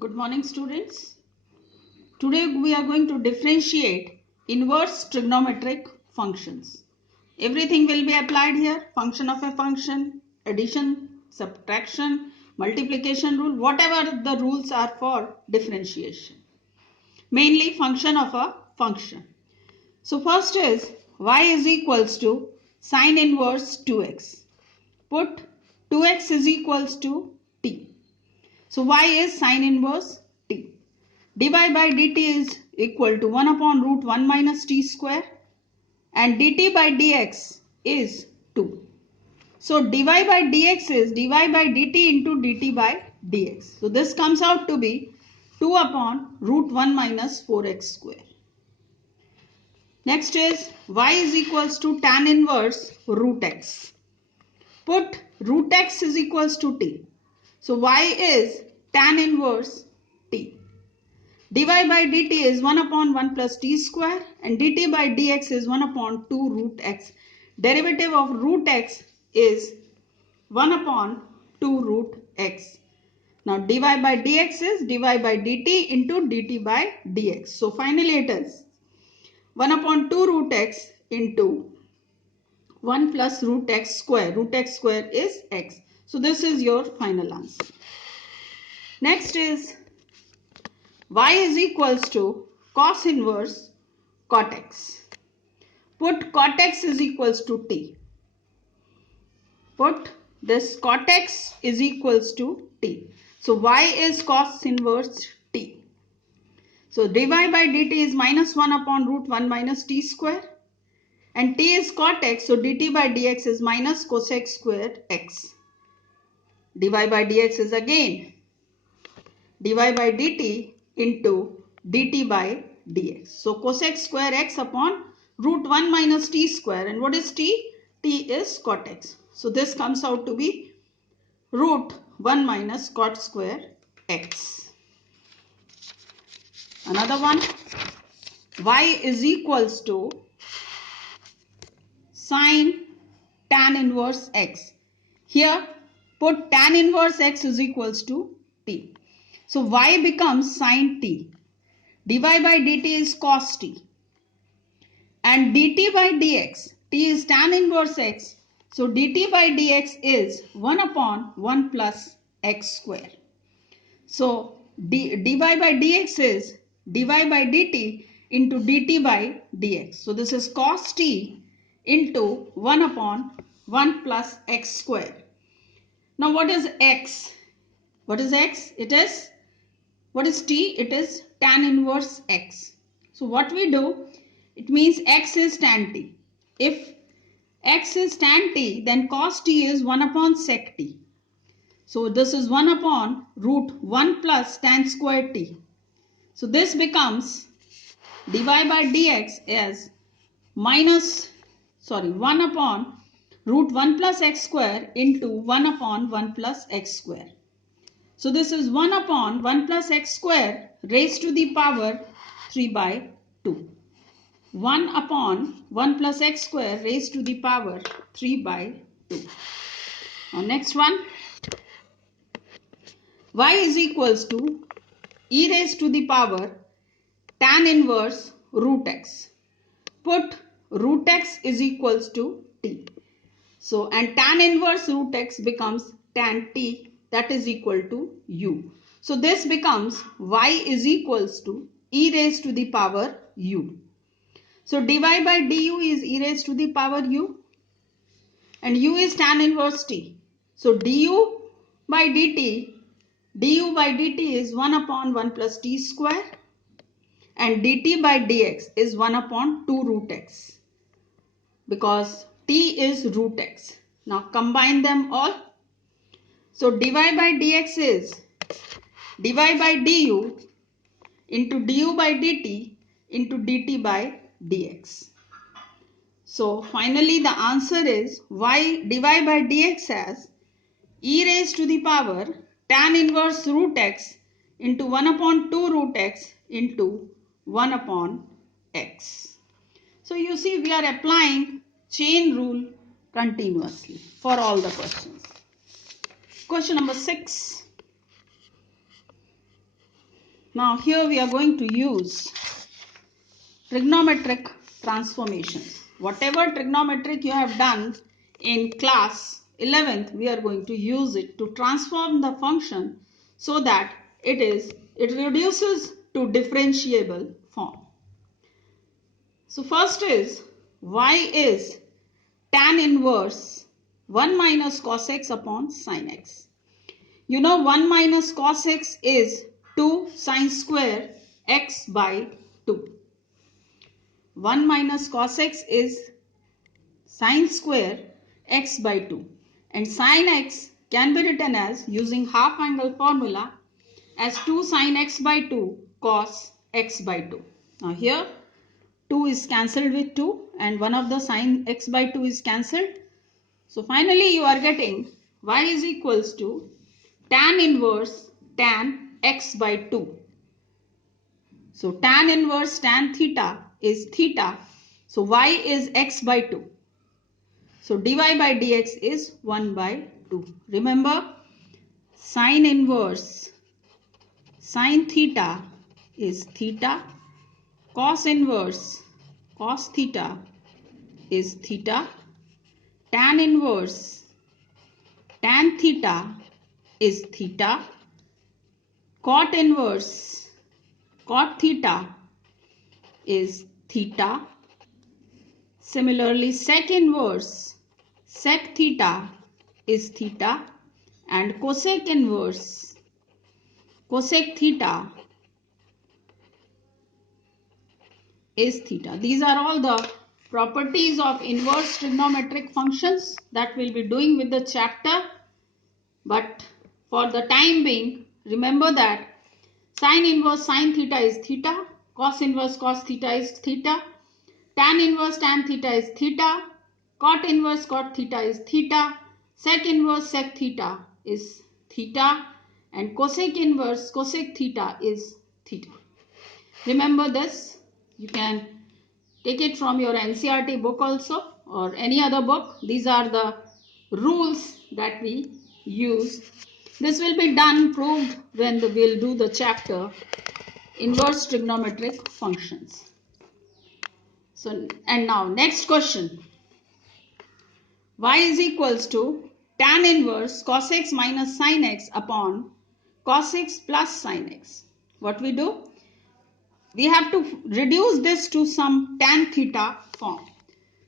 Good morning, students. Today we are going to differentiate inverse trigonometric functions. Everything will be applied here. Function of a function, addition, subtraction, multiplication rule, whatever the rules are for differentiation. Mainly function of a function. So first is y is equals to sine inverse 2x. Put 2x is equals to t. So y is sine inverse t. dy by dt is equal to 1 upon root 1 minus t square and dt by dx is 2. So dy by dx is dy by dt into dt by dx. So this comes out to be 2 upon root 1 minus 4x square. Next is y is equals to tan inverse root x. Put root x is equals to t. So y is tan inverse t. dy by dt is 1 upon 1 plus t square and dt by dx is 1 upon 2 root x. Derivative of root x is 1 upon 2 root x. Now dy by dx is dy by dt into dt by dx. So finally it is 1 upon 2 root x into 1 plus root x square. Root x square is x. So this is your final answer. Next is y is equals to cos inverse cot x. Put cot x is equals to t. Put this cot x is equals to t. So y is cos inverse t. So dy by dt is minus 1 upon root 1 minus t square. And t is cot x, so dt by dx is minus cosec square x. dy by dx is again dy by dt into dt by dx. So cosec square x upon root 1 minus t square. And what is t? T is cot x. So this comes out to be root 1 minus cot square x. Another one, y is equals to sine tan inverse x. Here put tan inverse x is equals to t. So y becomes sine t. dy by dt is cos t. And dt by dx, t is tan inverse x. So dt by dx is 1 upon 1 plus x square. So dy by dx is dy by dt into dt by dx. So this is cos t into 1 upon 1 plus x square. Now what is x? What is x? It is, what is t? It is tan inverse x. So what we do, it means x is tan t. If x is tan t, then cos t is 1 upon sec t. So this is 1 upon root 1 plus tan square t. So this becomes dy by dx as 1 upon root 1 plus x square into 1 upon 1 plus x square. So this is 1 upon 1 plus x square raised to the power 3 by 2. 1 upon 1 plus x square raised to the power 3 by 2. Now next one, y is equals to e raised to the power tan inverse root x. Put root x is equals to t. So and tan inverse root x becomes tan t, that is equal to u. So this becomes y is equals to e raised to the power u. So dy by du is e raised to the power u and u is tan inverse t. So du by dt is 1 upon 1 plus t square and dt by dx is 1 upon 2 root x because t is root x. Now combine them all. So dy by dx is dy by du into du by dt into dt by dx. So finally the answer is y dy by dx as e raised to the power tan inverse root x into 1 upon 2 root x into 1 upon x. So you see we are applying chain rule continuously for all the questions. Question number 6. Now here we are going to use trigonometric transformations. Whatever trigonometric you have done in class 11th, we are going to use it to transform the function so that it reduces to differentiable form. So first is y is tan inverse 1 minus cos x upon sin x. You know 1 minus cos x is 2 sin square x by 2. 1 minus cos x is sin square x by 2, and sin x can be written as, using half angle formula, as 2 sin x by 2 cos x by 2. Now here 2 is cancelled with 2 and one of the sin x by 2 is cancelled. So finally you are getting y is equals to tan inverse tan x by 2. So tan inverse tan theta is theta. So y is x by 2. So dy by dx is 1 by 2. Remember, sin inverse sin theta is theta. Cos inverse cos theta is theta. Tan inverse tan theta is theta. Cot inverse cot theta is theta. Similarly, sec inverse sec theta is theta, and cosec inverse cosec theta is theta. These are all the properties of inverse trigonometric functions that we'll be doing with the chapter. But for the time being, remember that sin inverse sin theta is theta, cos inverse cos theta is theta, tan inverse tan theta is theta, cot inverse cot theta is theta, sec inverse sec theta is theta, and cosec inverse cosec theta is theta. Remember this. You can take it from your NCERT book also or any other book. These are the rules that we use. This will be done, proved when we'll do the chapter inverse trigonometric functions. So, and now next question. Y is equals to tan inverse cos x minus sin x upon cos x plus sin x. What we do? We have to reduce this to some tan theta form.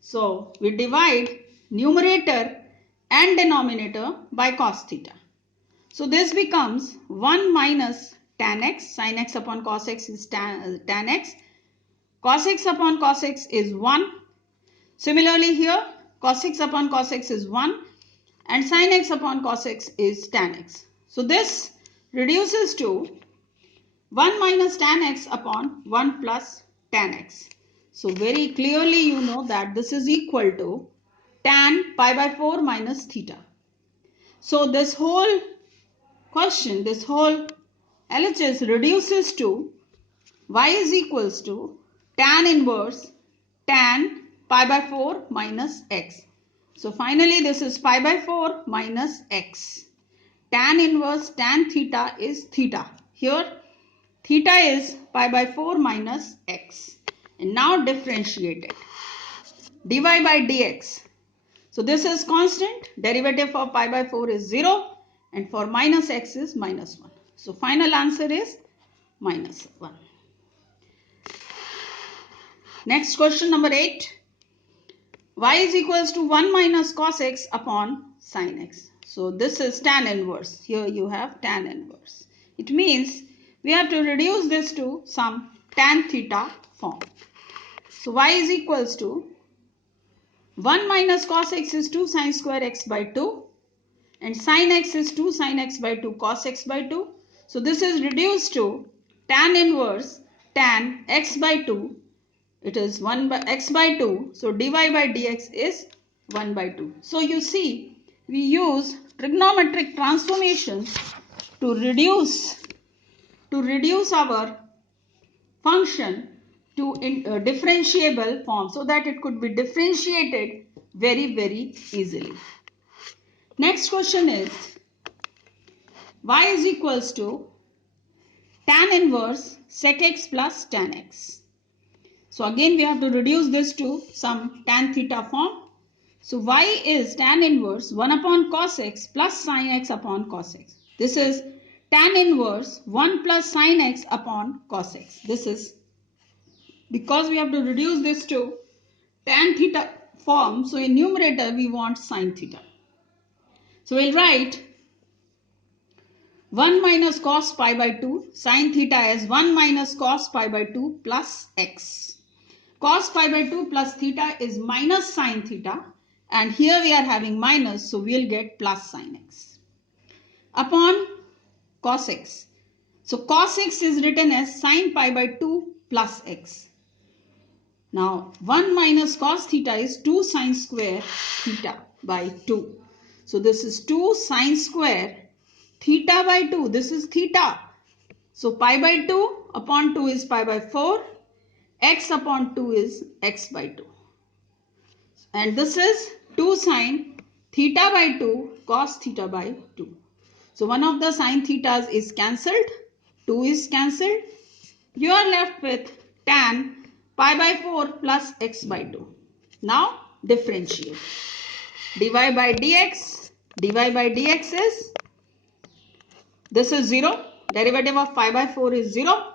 So we divide numerator and denominator by cos theta. So this becomes 1 minus tan x. Sin x upon cos x is tan x. Cos x upon cos x is 1. Similarly here cos x upon cos x is 1 and sin x upon cos x is tan x. So this reduces to 1 minus tan x upon 1 plus tan x. So very clearly you know that this is equal to tan pi by 4 minus theta. So this whole question, this whole LHS reduces to y is equals to tan inverse tan pi by 4 minus x. So finally this is pi by 4 minus x. Tan inverse tan theta is theta. Here theta is pi by 4 minus x. And now differentiate it. dy by dx. So this is constant. Derivative of pi by 4 is 0. And for minus x is minus 1. So final answer is minus 1. Next question number 8. Y is equals to 1 minus cos x upon sin x. So this is tan inverse. Here you have tan inverse. It means we have to reduce this to some tan theta form. So y is equals to 1 minus cos x is 2 sin square x by 2 and sin x is 2 sin x by 2 cos x by 2. So this is reduced to tan inverse tan x by 2. It is 1 by x by 2. So dy by dx is 1 by 2. So you see we use trigonometric transformations to reduce our function to differentiable form so that it could be differentiated very, very easily. Next question is y is equals to tan inverse sec x plus tan x. So again we have to reduce this to some tan theta form. So y is tan inverse 1 upon cos x plus sin x upon cos x. This is tan inverse 1 plus sin x upon cos x. This is because we have to reduce this to tan theta form. So in numerator we want sin theta. So we'll write 1 minus cos pi by 2 sin theta as 1 minus cos pi by 2 plus x. Cos pi by 2 plus theta is minus sin theta, and here we are having minus, so we'll get plus sin x upon cos x. So cos x is written as sin pi by 2 plus x. Now 1 minus cos theta is 2 sin square theta by 2. So this is 2 sin square theta by 2. This is theta. So pi by 2 upon 2 is pi by 4. X upon 2 is x by 2. And this is 2 sin theta by 2 cos theta by 2. So one of the sin thetas is cancelled. 2 is cancelled. You are left with tan pi by 4 plus x by 2. Now differentiate. dy by dx is, this is 0. Derivative of pi by 4 is 0.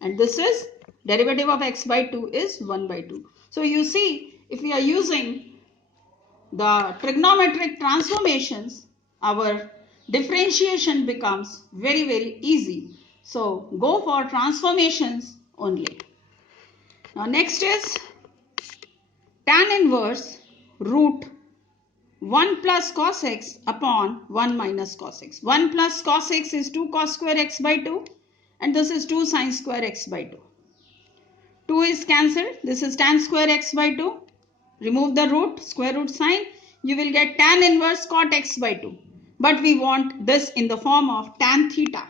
And this is derivative of x by 2 is 1 by 2. So you see, if we are using the trigonometric transformations, our differentiation becomes very, very easy. So go for transformations only. Now next is tan inverse root 1 plus cos x upon 1 minus cos x. 1 plus cos x is 2 cos square x by 2, and this is 2 sin square x by 2. 2 is cancelled. This is tan square x by 2. Remove the root, square root sign. You will get tan inverse cot x by 2. But we want this in the form of tan theta.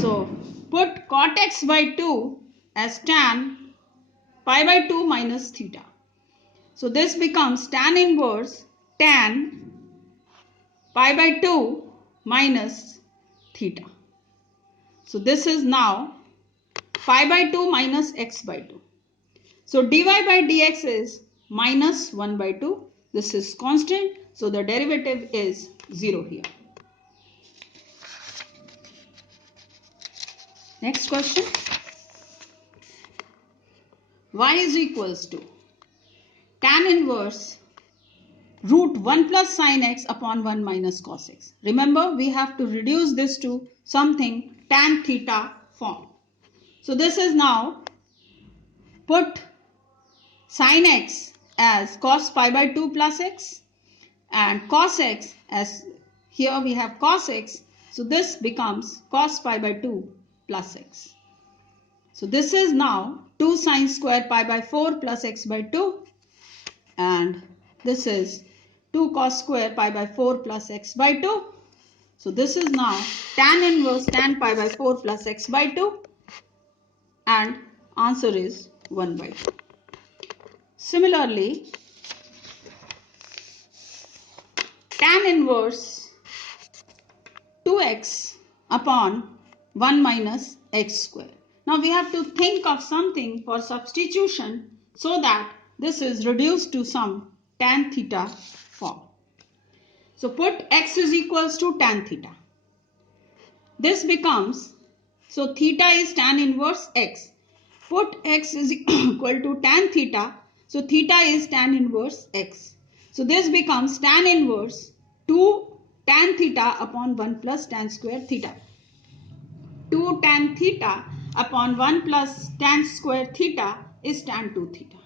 So put cot x by 2 as tan pi by 2 minus theta. So this becomes tan inverse tan pi by 2 minus theta. So this is now pi by 2 minus x by 2. So dy by dx is minus 1 by 2. This is constant. So the derivative is 0 here. Next question. Y is equals to tan inverse root 1 plus sin x upon 1 minus cos x. Remember, we have to reduce this to something tan theta form. So this is now, put sin x as cos pi by 2 plus x and cos x as, here we have cos x. So this becomes cos pi by 2 plus x. So this is now 2 sin square pi by 4 plus x by 2, and this is 2 cos square pi by 4 plus x by 2. So this is now tan inverse tan pi by 4 plus x by 2, and answer is 1 by 2. Similarly, tan inverse 2x upon 1 minus x square. Now we have to think of something for substitution so that this is reduced to some tan theta form. So put x is equals to tan theta. This becomes, so theta is tan inverse x. Put x is equal to tan theta. So theta is tan inverse x. So this becomes tan inverse 2 tan theta upon 1 plus tan square theta. 2 tan theta upon 1 plus tan square theta is tan 2 theta.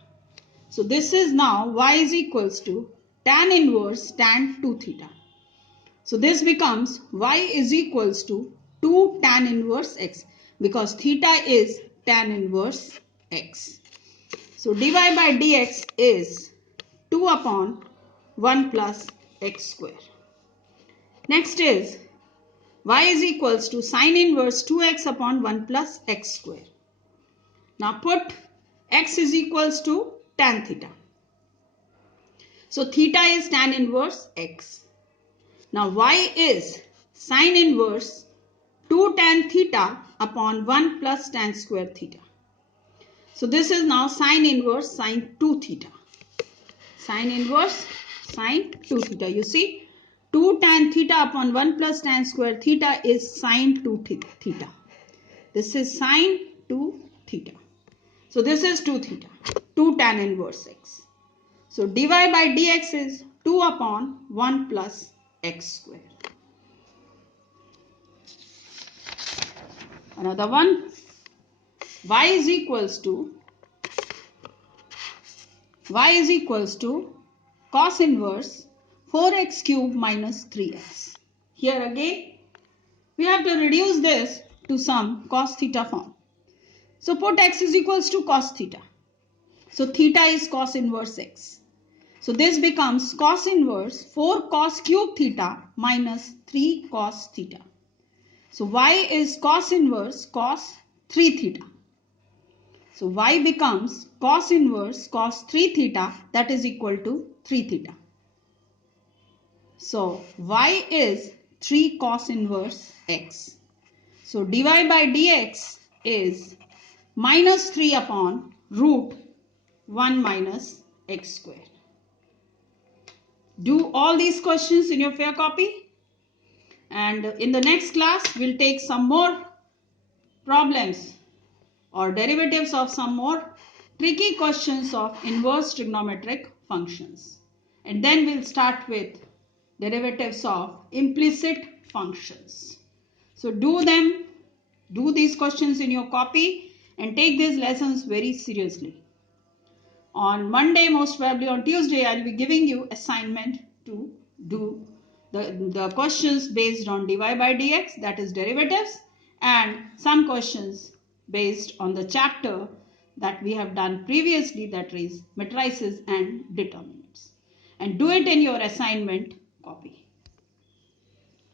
So this is now y is equals to tan inverse tan 2 theta. So this becomes y is equals to 2 tan inverse x, because theta is tan inverse x. So dy by dx is 2 upon 1 plus x square. Next is y is equals to sin inverse 2x upon 1 plus x square. Now put x is equals to tan theta. So theta is tan inverse x. Now y is sin inverse 2 tan theta upon 1 plus tan square theta. So this is now sine inverse sine 2 theta. Sine inverse sine 2 theta. You see, 2 tan theta upon 1 plus tan square theta is sine 2 theta. This is sine 2 theta. So this is 2 theta. 2 tan inverse x. So dy by dx is 2 upon 1 plus x square. Another one, y is equals to cos inverse 4x cube minus 3x. Here again, we have to reduce this to some cos theta form. So put x is equals to cos theta. So theta is cos inverse x. So this becomes cos inverse 4 cos cube theta minus 3 cos theta. So y is cos inverse cos 3 theta. So y becomes cos inverse cos 3 theta, that is equal to 3 theta. So y is 3 cos inverse x. So dy by dx is minus 3 upon root 1 minus x square. Do all these questions in your fair copy. And in the next class, we'll take some more problems or derivatives of some more tricky questions of inverse trigonometric functions. And then we'll start with derivatives of implicit functions. So do these questions in your copy and take these lessons very seriously. On Monday, most probably on Tuesday, I'll be giving you assignment to do the questions based on dy by dx, that is derivatives, and some questions based on the chapter that we have done previously, that is matrices and determinants. And do it in your assignment copy.